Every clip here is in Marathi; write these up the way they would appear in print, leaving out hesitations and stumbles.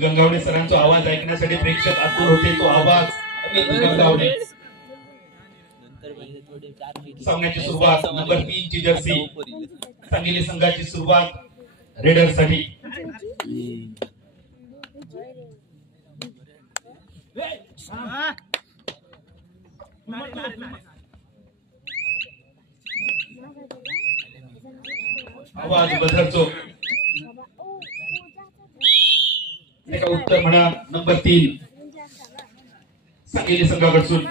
गंगावणे सरांचा आवाज ऐकण्यासाठी प्रेक्षक आतुर होते. तो आवाज गंगावणे. सामन्याची सुरुवात नंबर 3 ची जर्सी सांगली संघाची सुरुवात रेडर साठी. आवाज बदलतो. उत्तर म्हणा नंबर 3 सांगली संघाकडून.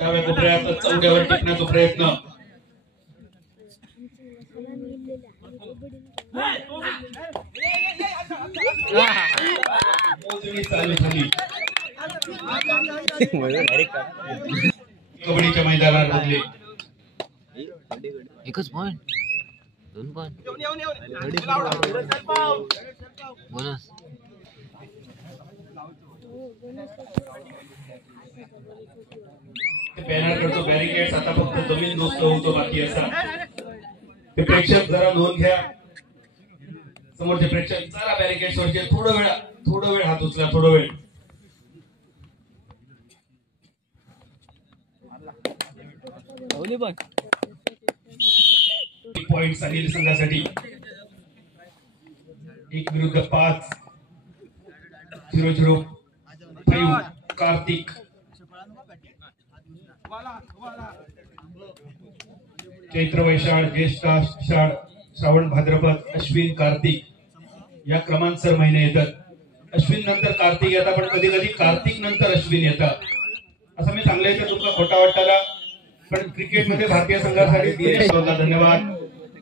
डाव्या कोपऱ्यात चौड्यावर टिकण्याचा प्रयत्न. मोजणी चालू झाली. कबड्डीच्या मैदानात रमले. एकच पॉइंट 2 पॉइंट बोनस. बॅनर करतो बॅरिकेड्स आता फक्त जमीन दोस्त होतो बाकी असा. ते प्रेक्षक जरा नोंद घ्या. समोरचे प्रेक्षक जरा बॅरिकेड्स वरचे थोडं वेळ हात उचला. थोडं वेळ. पॉइंट सांगली संघासाठी. 1 विरुद्ध 5. 0-0 कार्तिक. चैत्र वैशाख ज्येष्ठ आषाढ श्रावण भाद्रपद अश्विन कार्तिक या क्रमांसर महिने येतात. अश्विन नंतर कार्तिक येतात पण कधी कधी कार्तिक नंतर अश्विन येतात. असं मी सांगल्याचं तुमचा खोटा वाटायला पण क्रिकेटमध्ये भारतीय संघासाठी दिनेश होता. धन्यवाद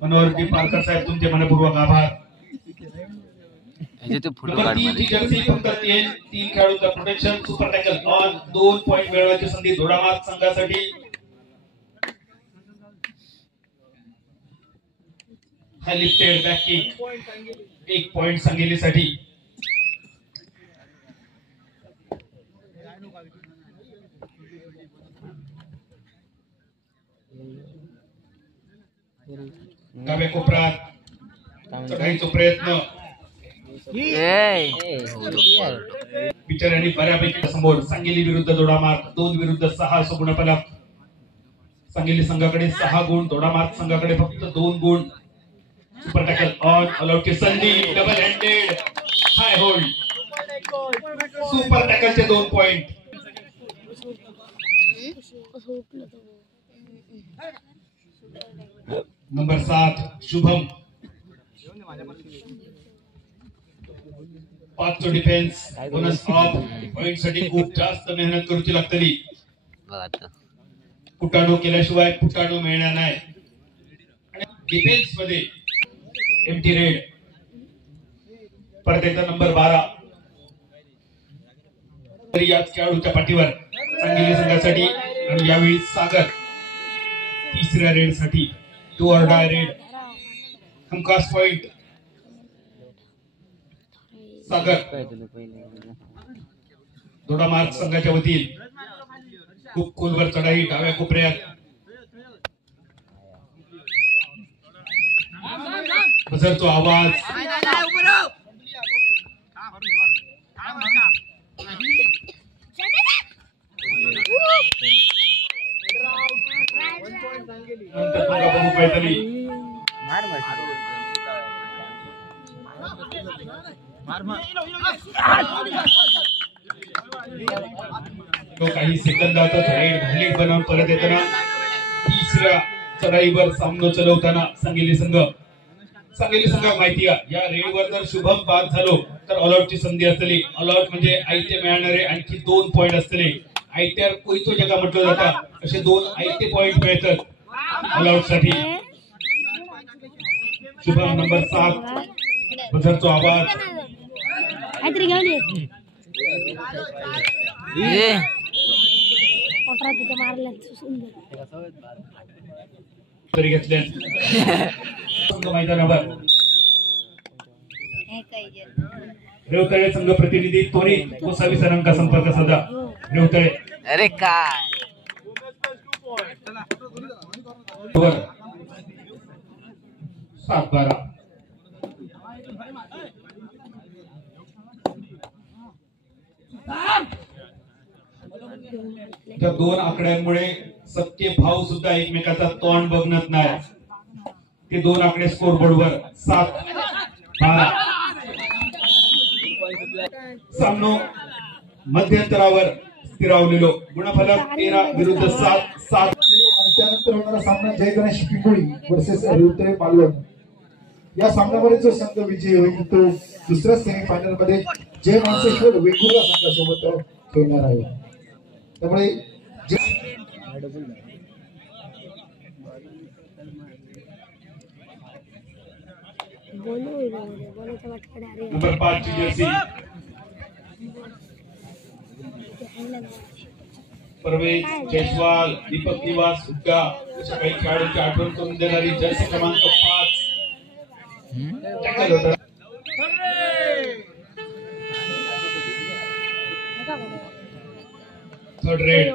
मनोहरजी पारकर साहेब तुमचे मनपूर्वक आभार. फक्त 3 खेळाडूंचा protection. Super tackle on. 2 point मिळवण्याची संधी दोडामार्ग संघासाठी. हाय लिफ्टेड बॅक किक. 1 पॉइंट सांगलीसाठी. डाव्या कोपऱ्यात चढाईचा प्रयत्न. पिचर आणि बऱ्यापैकी समोर. सांगली विरुद्ध दोडामार्ग 2 विरुद्ध 6 असं गुणफलक. सांगली संघाकडे 6 गुण. दोडामार्ग संघाकडे फक्त 2 गुण. Super tackle on. अलॉटची संधी. Double handed high hold. Super टॅकलचे 2 point. Number 7 Shubham. 5 defence. Bonus of point साठी खूप जास्त मेहनत करूची लागतली. कुटाणू केल्याशिवाय फुटाणू मिळणार नाही. डिफेन्स मध्ये एमटी रेड. परत एकदा नंबर 12 तरी याच खेळाडूच्या पाठीवर सांगली संघासाठी. आणि यावेळी सागर 3ऱ्या रेड साठी. 2 or die रेड. हमखास पॉइंट सागर. दोडामार्ग संघाच्या वतीने खूप खोलवर चढाई. डाव्या कोपऱ्यात बजरतो आवाज. तो काही सेकंदातच रेड बनवून परत येताना 3ऱ्या चढाईवर सामना चालवताना सांगली संघ माहिती आहे. या रेडवर जर शुभम बाद झालो तर ऑलआउटची संधी असतली. ऑलआउट म्हणजे आयते मिळणारे आणखी 2 पॉइंट असतले. आयत्यावर कोयतो जगा म्हटलं जातं. असे 2 आयते पॉइंट मिळतात ऑलआउट साठी. शुभम नंबर 7 बजरतो आवाज. तरी घेतले मैदानावर. रेवतळे संघ प्रतिनिधी त्वरित गोसावी सरांचा संपर्क साधा. रेवतळे. अरे काय 7-12. त्या दोन आकड्यांमुळे सत्य भाव सुद्धा एकमेकाचा तोंड बघणत नाही. ते दोन आकडे स्कोर बोर्डवर 7-12. सामनो मध्यंतरावर स्थिरावलेलो. गुणफलक 13 विरुद्ध 7. त्यानंतर होणारा सामना जय गणेश पिंपळी वर्सेस रेवतळे मालवण. या सामन्यामध्ये जो संघ विजयी होईल तो दुसऱ्या सेमीफायनल मध्ये जय मानसेश्वर वेंगुर्ला संघासोबत खेळणार आहे. त्यामुळे नंबर 5 ची जर्सी परवेज जयस्वाल, दीपक निवास हुक्का अशा काही खेळाडूंची आठवण करून देणारी जर्सी क्रमांक 5 टॅकल होता. थर्ड रेड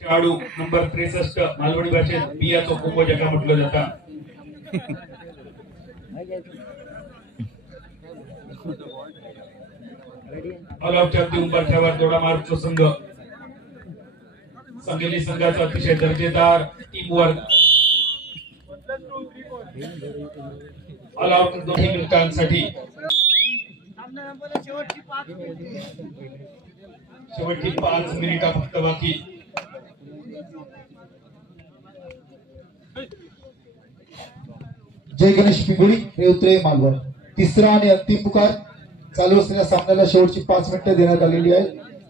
खेळाडू नंबर 63 मालवणी भाषेत बियाचो कुंभ ज्याला म्हटलं जातं. ऑलआउटच्या अगदी उंबरठ्यावर जोडा मारूचा संघ. सांगली संघाचा अतिशय दर्जेदार टीम वर्क. ऑलआउट 2 मिनिटांसाठी. शेवटची 5 मिनिटं फक्त बाकी. जय गणेश पिंपळी रेवतळे मालवण. तिसरा आणि अंतिम पुकार. चालू असलेल्या सामन्याला शेवटची 5 मिनिटं देण्यात आलेली आहे.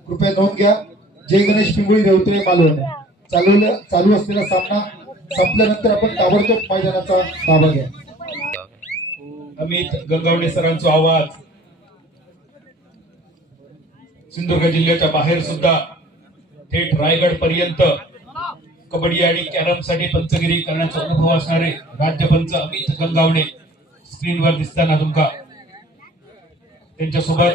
कृपया नोंद घ्या. जय गणेश पिंपळी रेवतळे मालवण. चालू असलेला सामना संपल्यानंतर आपण ताबडतोब मैदानाचा ताबा घ्या. अमित गंगावणे सरांचा आवाज. सिंधुदुर्ग जिल्ह्याच्या बाहेर सुद्धा थेट रायगड पर्यंत कबड्डी आणि कॅरम साठी पंचगिरी करण्याचा अनुभव असणारे राज्यपंच अमित गंगावणे स्क्रीनवर दिसताना तुमका. त्यांच्यासोबत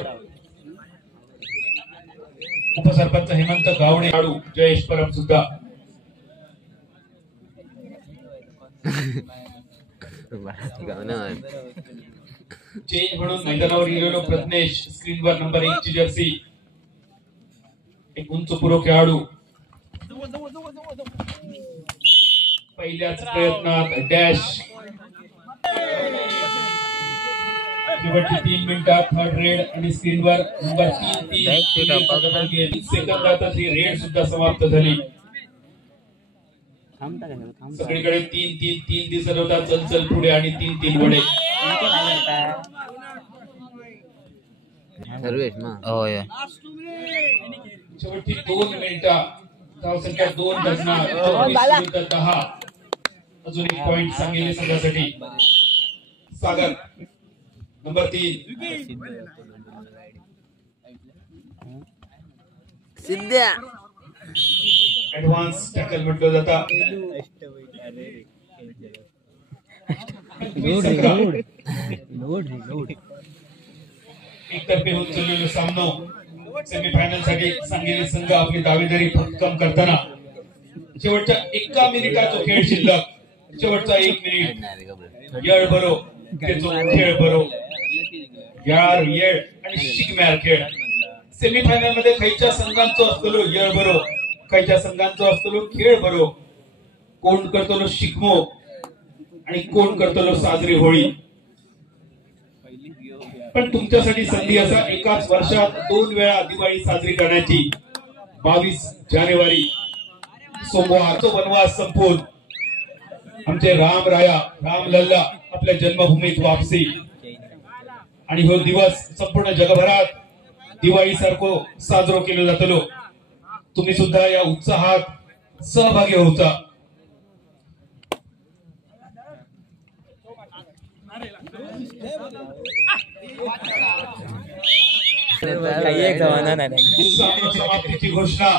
उपसरपंच हेमंत गावडे, खेळाडू जयेश परब सुद्धा. चेंज म्हणून मैदानावर गेलेलो प्रज्ञेश. स्क्रीनवर नंबर 1 ची जर्सी. एक उंच पुरो खेळाडू. पहिल्याच प्रयत्नात डॅश. शेवटची 3 मिनिटात थर्ड रेड आणि स्क्रीनवर नंबर 3 सेकंदातच ही रेड सुद्धा समाप्त झाली. सगळीकडे 3-3-3 दिसत होता. चल पुढे आणि 3-3 पुढे. शेवटची 2 मिनिटं. धावसंख्या 2 डझनात 10. अजून 1 पॉइंट सांगली संघासाठी. सागर नंबर 3. सिद्ध्या ऍडव्हान्स टॅकल म्हटलं जातं. एकतर्फी होत चाललेला सामना. सेमीफायनल साठी सांगली संघ आपली दावेदारी भक्कम करताना शेवटच्या 1 मिनिटाचा खेळ शिल्लक. शेवटचा 1 मिनिट. येळ बरो त्याचो खेळ बरो. यार येळ आणि शिगम्यार खेळ. सेमीफायनल मध्ये खैच्या संघांचो असतलो येळ बरो, खैच्या संघांचो असतलो खेळ बरो. कोण करतलो शिगमो आणि कोण करतलो साजरी होळी. पण तुमच्यासाठी संधी असा एकाच वर्षात 2 वेळा दिवाळी साजरी करण्याची. 22 जानेवारी सोमवारचा वनवास संपून आमचे राम राया राम लल्ला आपल्या जन्मभूमीत वापसी. आणि हो दिवस संपूर्ण जगभरात दिवाळी सारखो साजरो केलो जातलो. तुम्ही सुद्धा या उत्साहात सहभागी होता. समाप्तीची घोषणा